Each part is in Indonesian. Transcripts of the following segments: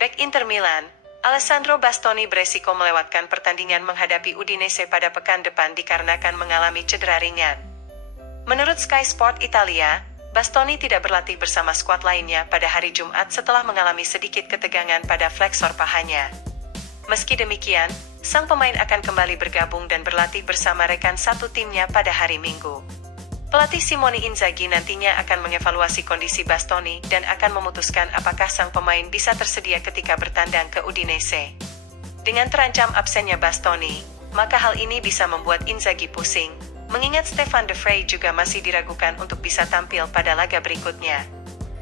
Bek Inter Milan, Alessandro Bastoni beresiko melewatkan pertandingan menghadapi Udinese pada pekan depan dikarenakan mengalami cedera ringan. Menurut Sky Sport Italia, Bastoni tidak berlatih bersama skuad lainnya pada hari Jumat setelah mengalami sedikit ketegangan pada fleksor pahanya. Meski demikian, sang pemain akan kembali bergabung dan berlatih bersama rekan satu timnya pada hari Minggu. Pelatih Simone Inzaghi nantinya akan mengevaluasi kondisi Bastoni dan akan memutuskan apakah sang pemain bisa tersedia ketika bertandang ke Udinese. Dengan terancam absennya Bastoni, maka hal ini bisa membuat Inzaghi pusing, mengingat Stefan de Vrij juga masih diragukan untuk bisa tampil pada laga berikutnya.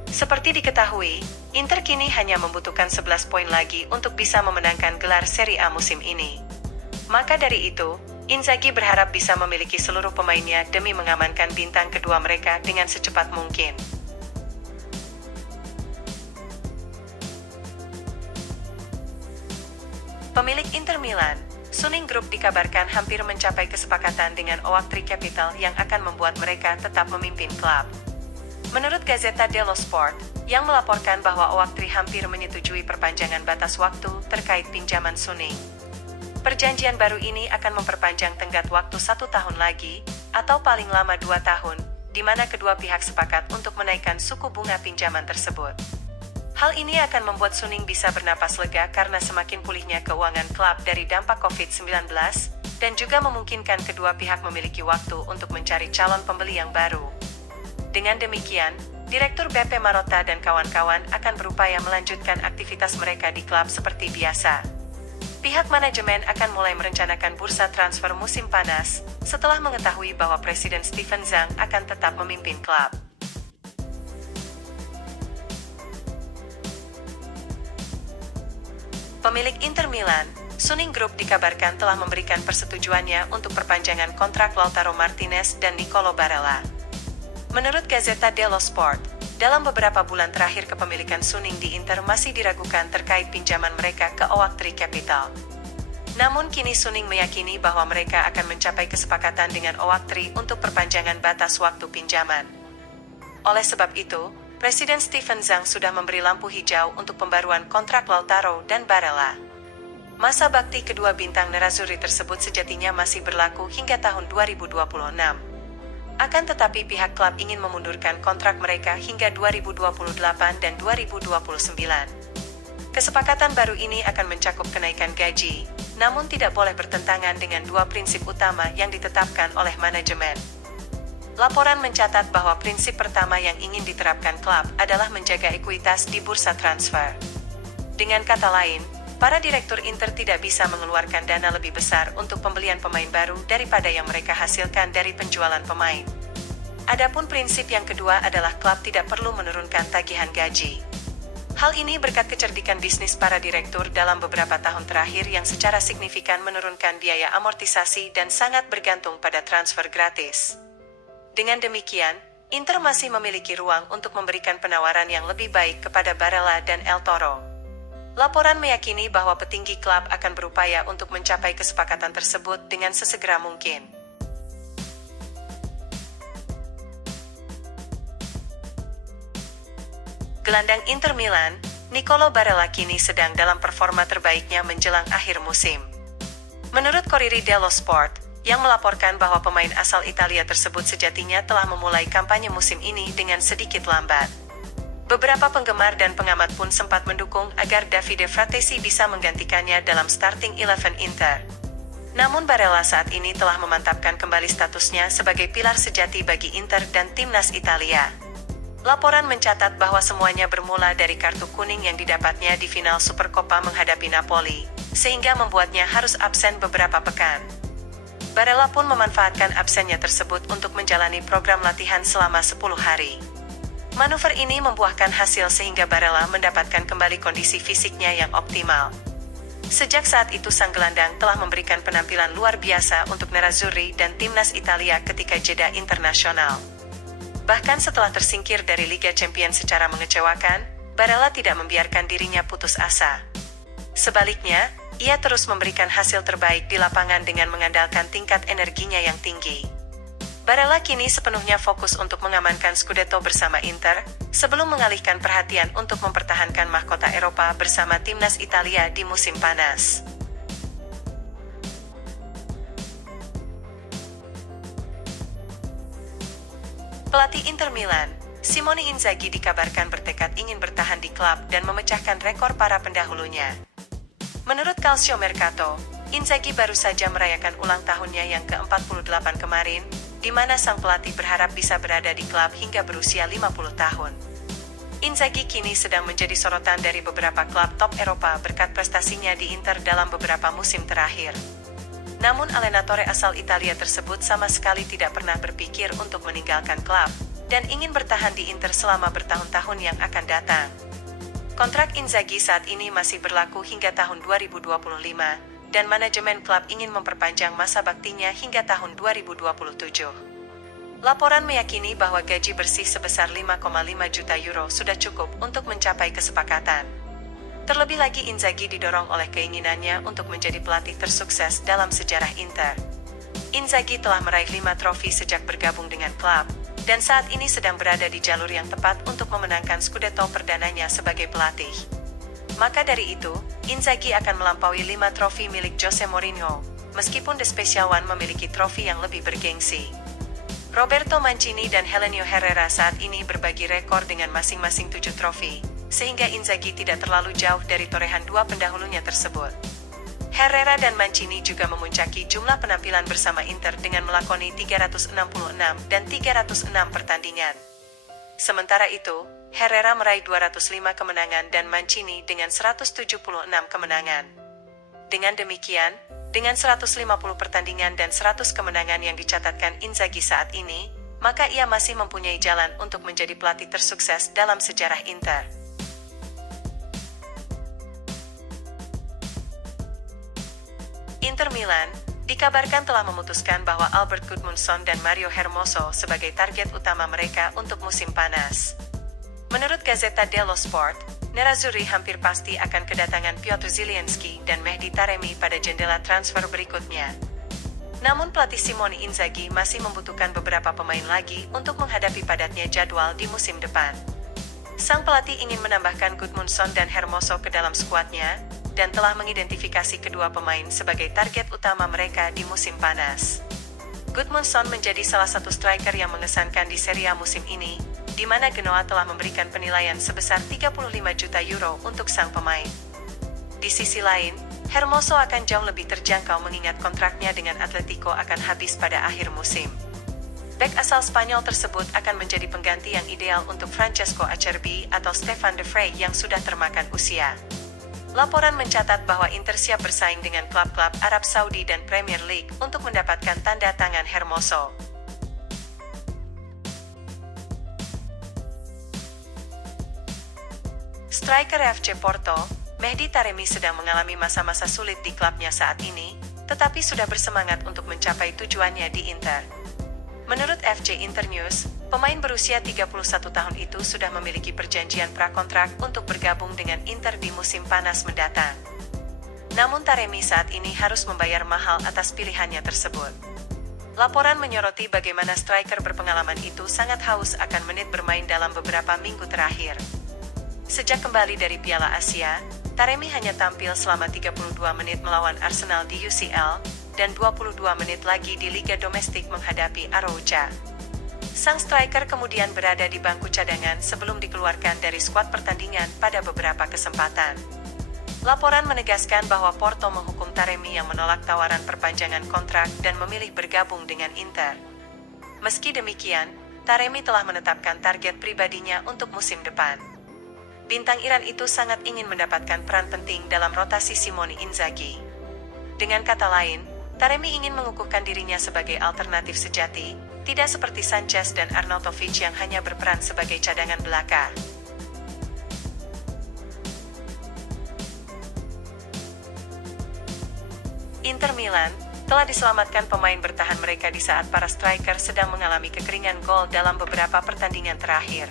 Seperti diketahui, Inter kini hanya membutuhkan 11 poin lagi untuk bisa memenangkan gelar Serie A musim ini. Maka dari itu, Inzaghi berharap bisa memiliki seluruh pemainnya demi mengamankan bintang kedua mereka dengan secepat mungkin. Pemilik Inter Milan, Suning Group dikabarkan hampir mencapai kesepakatan dengan Oaktree Capital yang akan membuat mereka tetap memimpin klub. Menurut Gazzetta dello Sport, yang melaporkan bahwa Oaktree hampir menyetujui perpanjangan batas waktu terkait pinjaman Suning. Perjanjian baru ini akan memperpanjang tenggat waktu 1 tahun lagi, atau paling lama 2 tahun, di mana kedua pihak sepakat untuk menaikkan suku bunga pinjaman tersebut. Hal ini akan membuat Suning bisa bernapas lega karena semakin pulihnya keuangan klub dari dampak COVID-19, dan juga memungkinkan kedua pihak memiliki waktu untuk mencari calon pembeli yang baru. Dengan demikian, Direktur BP Marotta dan kawan-kawan akan berupaya melanjutkan aktivitas mereka di klub seperti biasa. Pihak manajemen akan mulai merencanakan bursa transfer musim panas, setelah mengetahui bahwa Presiden Steven Zhang akan tetap memimpin klub. Pemilik Inter Milan, Suning Group dikabarkan telah memberikan persetujuannya untuk perpanjangan kontrak Lautaro Martinez dan Nicolo Barella. Menurut Gazzetta dello Sport, dalam beberapa bulan terakhir kepemilikan Suning di Inter masih diragukan terkait pinjaman mereka ke Oaktree Capital. Namun kini Suning meyakini bahwa mereka akan mencapai kesepakatan dengan Oaktree untuk perpanjangan batas waktu pinjaman. Oleh sebab itu, Presiden Steven Zhang sudah memberi lampu hijau untuk pembaruan kontrak Lautaro dan Barella. Masa bakti kedua bintang nerazzurri tersebut sejatinya masih berlaku hingga tahun 2026. Akan tetapi pihak klub ingin memundurkan kontrak mereka hingga 2028 dan 2029. Kesepakatan baru ini akan mencakup kenaikan gaji, namun tidak boleh bertentangan dengan dua prinsip utama yang ditetapkan oleh manajemen. Laporan mencatat bahwa prinsip pertama yang ingin diterapkan klub adalah menjaga ekuitas di bursa transfer. Dengan kata lain, para direktur Inter tidak bisa mengeluarkan dana lebih besar untuk pembelian pemain baru daripada yang mereka hasilkan dari penjualan pemain. Adapun prinsip yang kedua adalah klub tidak perlu menurunkan tagihan gaji. Hal ini berkat kecerdikan bisnis para direktur dalam beberapa tahun terakhir yang secara signifikan menurunkan biaya amortisasi dan sangat bergantung pada transfer gratis. Dengan demikian, Inter masih memiliki ruang untuk memberikan penawaran yang lebih baik kepada Barella dan El Toro. Laporan meyakini bahwa petinggi klub akan berupaya untuk mencapai kesepakatan tersebut dengan sesegera mungkin. Gelandang Inter Milan, Nicolo Barella kini sedang dalam performa terbaiknya menjelang akhir musim. Menurut Corriere dello Sport, yang melaporkan bahwa pemain asal Italia tersebut sejatinya telah memulai kampanye musim ini dengan sedikit lambat. Beberapa penggemar dan pengamat pun sempat mendukung agar Davide Fratesi bisa menggantikannya dalam starting 11 Inter. Namun Barella saat ini telah memantapkan kembali statusnya sebagai pilar sejati bagi Inter dan timnas Italia. Laporan mencatat bahwa semuanya bermula dari kartu kuning yang didapatnya di final Supercoppa menghadapi Napoli, sehingga membuatnya harus absen beberapa pekan. Barella pun memanfaatkan absennya tersebut untuk menjalani program latihan selama 10 hari. Manuver ini membuahkan hasil sehingga Barella mendapatkan kembali kondisi fisiknya yang optimal. Sejak saat itu sang gelandang telah memberikan penampilan luar biasa untuk nerazzurri dan timnas Italia ketika jeda internasional. Bahkan setelah tersingkir dari Liga Champions secara mengecewakan, Barella tidak membiarkan dirinya putus asa. Sebaliknya, ia terus memberikan hasil terbaik di lapangan dengan mengandalkan tingkat energinya yang tinggi. Barella kini sepenuhnya fokus untuk mengamankan Scudetto bersama Inter, sebelum mengalihkan perhatian untuk mempertahankan mahkota Eropa bersama timnas Italia di musim panas. Pelatih Inter Milan, Simone Inzaghi dikabarkan bertekad ingin bertahan di klub dan memecahkan rekor para pendahulunya. Menurut Calcio Mercato, Inzaghi baru saja merayakan ulang tahunnya yang ke-48 kemarin, di mana sang pelatih berharap bisa berada di klub hingga berusia 50 tahun. Inzaghi kini sedang menjadi sorotan dari beberapa klub top Eropa berkat prestasinya di Inter dalam beberapa musim terakhir. Namun allenatore asal Italia tersebut sama sekali tidak pernah berpikir untuk meninggalkan klub, dan ingin bertahan di Inter selama bertahun-tahun yang akan datang. Kontrak Inzaghi saat ini masih berlaku hingga tahun 2025, dan manajemen klub ingin memperpanjang masa baktinya hingga tahun 2027. Laporan meyakini bahwa gaji bersih sebesar 5,5 juta euro sudah cukup untuk mencapai kesepakatan. Terlebih lagi Inzaghi didorong oleh keinginannya untuk menjadi pelatih tersukses dalam sejarah Inter. Inzaghi telah meraih 5 trofi sejak bergabung dengan klub, dan saat ini sedang berada di jalur yang tepat untuk memenangkan Scudetto perdananya sebagai pelatih. Maka dari itu, Inzaghi akan melampaui 5 trofi milik Jose Mourinho, meskipun The Special One memiliki trofi yang lebih bergengsi. Roberto Mancini dan Helenio Herrera saat ini berbagi rekor dengan masing-masing 7 trofi, sehingga Inzaghi tidak terlalu jauh dari torehan dua pendahulunya tersebut. Herrera dan Mancini juga memuncaki jumlah penampilan bersama Inter dengan melakoni 366 dan 306 pertandingan. Sementara itu, Herrera meraih 205 kemenangan dan Mancini dengan 176 kemenangan. Dengan demikian, dengan 150 pertandingan dan 100 kemenangan yang dicatatkan Inzaghi saat ini, maka ia masih mempunyai jalan untuk menjadi pelatih tersukses dalam sejarah Inter. Inter Milan dikabarkan telah memutuskan bahwa Albert Gudmundsson dan Mario Hermoso sebagai target utama mereka untuk musim panas. Menurut Gazzetta dello Sport, Nerazzurri hampir pasti akan kedatangan Piotr Zielinski dan Mehdi Taremi pada jendela transfer berikutnya. Namun pelatih Simone Inzaghi masih membutuhkan beberapa pemain lagi untuk menghadapi padatnya jadwal di musim depan. Sang pelatih ingin menambahkan Gudmundsson dan Hermoso ke dalam skuadnya, dan telah mengidentifikasi kedua pemain sebagai target utama mereka di musim panas. Gudmundsson menjadi salah satu striker yang mengesankan di Serie A musim ini, di mana Genoa telah memberikan penilaian sebesar 35 juta euro untuk sang pemain. Di sisi lain, Hermoso akan jauh lebih terjangkau mengingat kontraknya dengan Atletico akan habis pada akhir musim. Bek asal Spanyol tersebut akan menjadi pengganti yang ideal untuk Francesco Acerbi atau Stefan de Vrij yang sudah termakan usia. Laporan mencatat bahwa Inter siap bersaing dengan klub-klub Arab Saudi dan Premier League untuk mendapatkan tanda tangan Hermoso. Striker FC Porto, Mehdi Taremi sedang mengalami masa-masa sulit di klubnya saat ini, tetapi sudah bersemangat untuk mencapai tujuannya di Inter. Menurut FC Internews, pemain berusia 31 tahun itu sudah memiliki perjanjian prakontrak untuk bergabung dengan Inter di musim panas mendatang. Namun Taremi saat ini harus membayar mahal atas pilihannya tersebut. Laporan menyoroti bagaimana striker berpengalaman itu sangat haus akan menit bermain dalam beberapa minggu terakhir. Sejak kembali dari Piala Asia, Taremi hanya tampil selama 32 menit melawan Arsenal di UCL, dan 22 menit lagi di Liga Domestik menghadapi Arouca. Sang striker kemudian berada di bangku cadangan sebelum dikeluarkan dari skuad pertandingan pada beberapa kesempatan. Laporan menegaskan bahwa Porto menghukum Taremi yang menolak tawaran perpanjangan kontrak dan memilih bergabung dengan Inter. Meski demikian, Taremi telah menetapkan target pribadinya untuk musim depan. Bintang Iran itu sangat ingin mendapatkan peran penting dalam rotasi Simone Inzaghi. Dengan kata lain, Taremi ingin mengukuhkan dirinya sebagai alternatif sejati, tidak seperti Sanchez dan Arnautovic yang hanya berperan sebagai cadangan belaka. Inter Milan telah diselamatkan pemain bertahan mereka di saat para striker sedang mengalami kekeringan gol dalam beberapa pertandingan terakhir.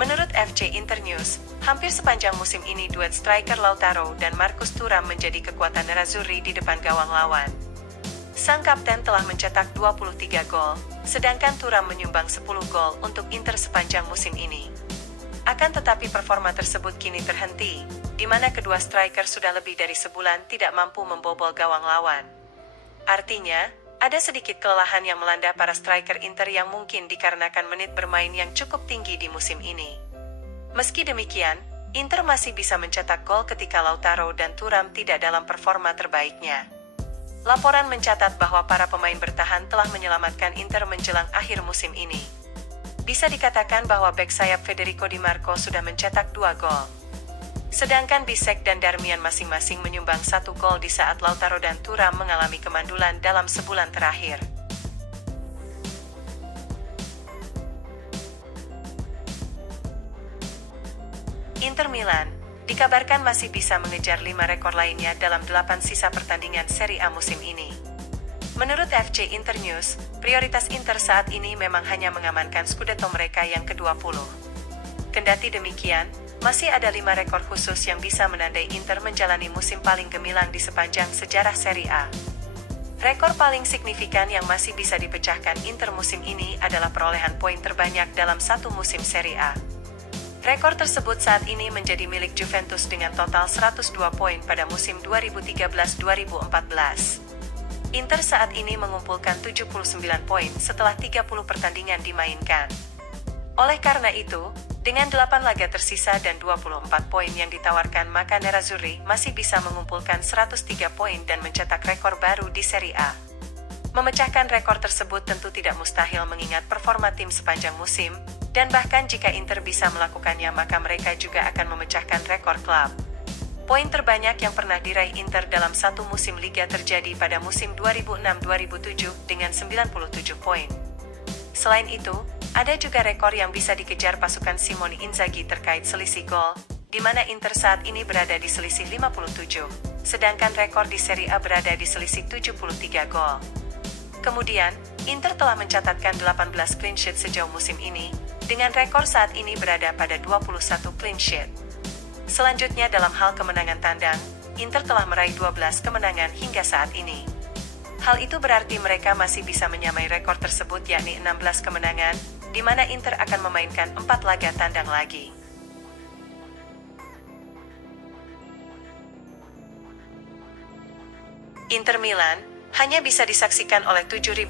Menurut FC Internews, hampir sepanjang musim ini duet striker Lautaro dan Marcus Thuram menjadi kekuatan Nerazzurri di depan gawang lawan. Sang kapten telah mencetak 23 gol, sedangkan Thuram menyumbang 10 gol untuk Inter sepanjang musim ini. Akan tetapi performa tersebut kini terhenti, di mana kedua striker sudah lebih dari sebulan tidak mampu membobol gawang lawan. Artinya, ada sedikit kelelahan yang melanda para striker Inter yang mungkin dikarenakan menit bermain yang cukup tinggi di musim ini. Meski demikian, Inter masih bisa mencetak gol ketika Lautaro dan Thuram tidak dalam performa terbaiknya. Laporan mencatat bahwa para pemain bertahan telah menyelamatkan Inter menjelang akhir musim ini. Bisa dikatakan bahwa bek sayap Federico Di Marco sudah mencetak 2 gol. Sedangkan Bisek dan Darmian masing-masing menyumbang 1 gol di saat Lautaro dan Thuram mengalami kemandulan dalam sebulan terakhir. Inter Milan dikabarkan masih bisa mengejar 5 rekor lainnya dalam 8 sisa pertandingan Serie A musim ini. Menurut FC Internews, prioritas Inter saat ini memang hanya mengamankan Scudetto mereka yang ke-20. Kendati demikian, masih ada 5 rekor khusus yang bisa menandai Inter menjalani musim paling gemilang di sepanjang sejarah Serie A. Rekor paling signifikan yang masih bisa dipecahkan Inter musim ini adalah perolehan poin terbanyak dalam satu musim Serie A. Rekor tersebut saat ini menjadi milik Juventus dengan total 102 poin pada musim 2013-2014. Inter saat ini mengumpulkan 79 poin setelah 30 pertandingan dimainkan. Oleh karena itu, dengan 8 laga tersisa dan 24 poin yang ditawarkan, maka Nerazzurri masih bisa mengumpulkan 103 poin dan mencetak rekor baru di Serie A. Memecahkan rekor tersebut tentu tidak mustahil mengingat performa tim sepanjang musim, dan bahkan jika Inter bisa melakukannya maka mereka juga akan memecahkan rekor klub. Poin terbanyak yang pernah diraih Inter dalam satu musim Liga terjadi pada musim 2006-2007 dengan 97 poin. Selain itu, ada juga rekor yang bisa dikejar pasukan Simone Inzaghi terkait selisih gol, di mana Inter saat ini berada di selisih 57, sedangkan rekor di Serie A berada di selisih 73 gol. Kemudian, Inter telah mencatatkan 18 clean sheet sejauh musim ini, dengan rekor saat ini berada pada 21 clean sheet. Selanjutnya dalam hal kemenangan tandang, Inter telah meraih 12 kemenangan hingga saat ini. Hal itu berarti mereka masih bisa menyamai rekor tersebut yakni 16 kemenangan, di mana Inter akan memainkan 4 laga tandang lagi. Inter Milan hanya bisa disaksikan oleh 7.500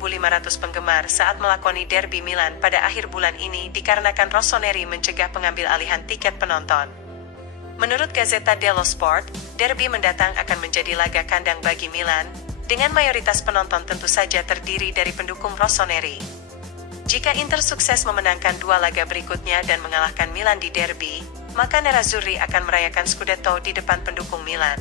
penggemar saat melakoni derby Milan pada akhir bulan ini dikarenakan Rossoneri mencegah pengambil alihan tiket penonton. Menurut Gazzetta dello Sport, derby mendatang akan menjadi laga kandang bagi Milan, dengan mayoritas penonton tentu saja terdiri dari pendukung Rossoneri. Jika Inter sukses memenangkan 2 laga berikutnya dan mengalahkan Milan di derby, maka Nerazzurri akan merayakan Scudetto di depan pendukung Milan.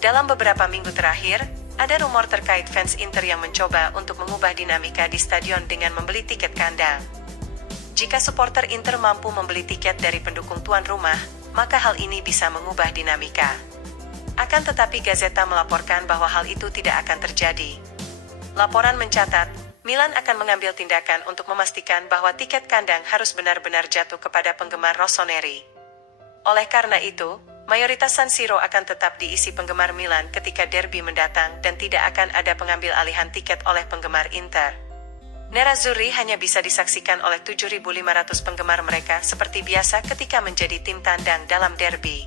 Dalam beberapa minggu terakhir, ada rumor terkait fans Inter yang mencoba untuk mengubah dinamika di stadion dengan membeli tiket kandang. Jika supporter Inter mampu membeli tiket dari pendukung tuan rumah, maka hal ini bisa mengubah dinamika. Akan tetapi Gazzetta melaporkan bahwa hal itu tidak akan terjadi. Laporan mencatat, Milan akan mengambil tindakan untuk memastikan bahwa tiket kandang harus benar-benar jatuh kepada penggemar Rossoneri. Oleh karena itu, mayoritas San Siro akan tetap diisi penggemar Milan ketika derby mendatang dan tidak akan ada pengambil alihan tiket oleh penggemar Inter. Nerazzurri hanya bisa disaksikan oleh 7.500 penggemar mereka seperti biasa ketika menjadi tim tandang dalam derby.